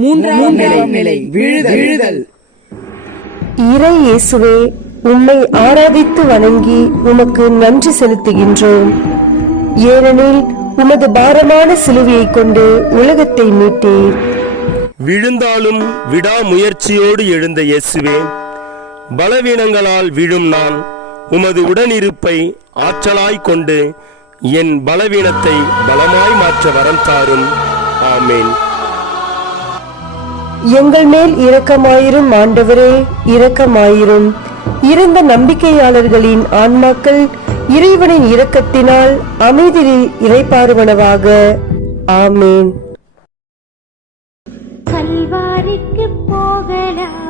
மூன்றாம் நிலை விழுதல். இறை இயேசுவே, உம்மை ஆராதித்து வணங்கி உமக்கு நன்றி செலுத்துகின்றோம். ஏனெனில் உமது பாரமான சிலுவையை கொண்டு உலகத்தை மீட்டீர். விழுந்தாலும் விடாமுயற்சியோடு எழுந்த இயேசுவே, பலவீனங்களால் விழும் நான் உமது உடனிருப்பை ஆற்றலாய் கொண்டு என் பலவீனத்தை பலமாய் மாற்ற வரம் தாரும். ஆமேன். எங்கள் மேல் இரக்கமாயிரும் ஆண்டவரே, இரக்கமாயிரும். இறந்த நம்பிக்கையாளர்களின் ஆன்மாக்கள் இறைவனின் இரக்கத்தினால் அமைதியில் இறைப்பாறுவனவாக. ஆமேன். கல்வாரிக்கு போகலாம்.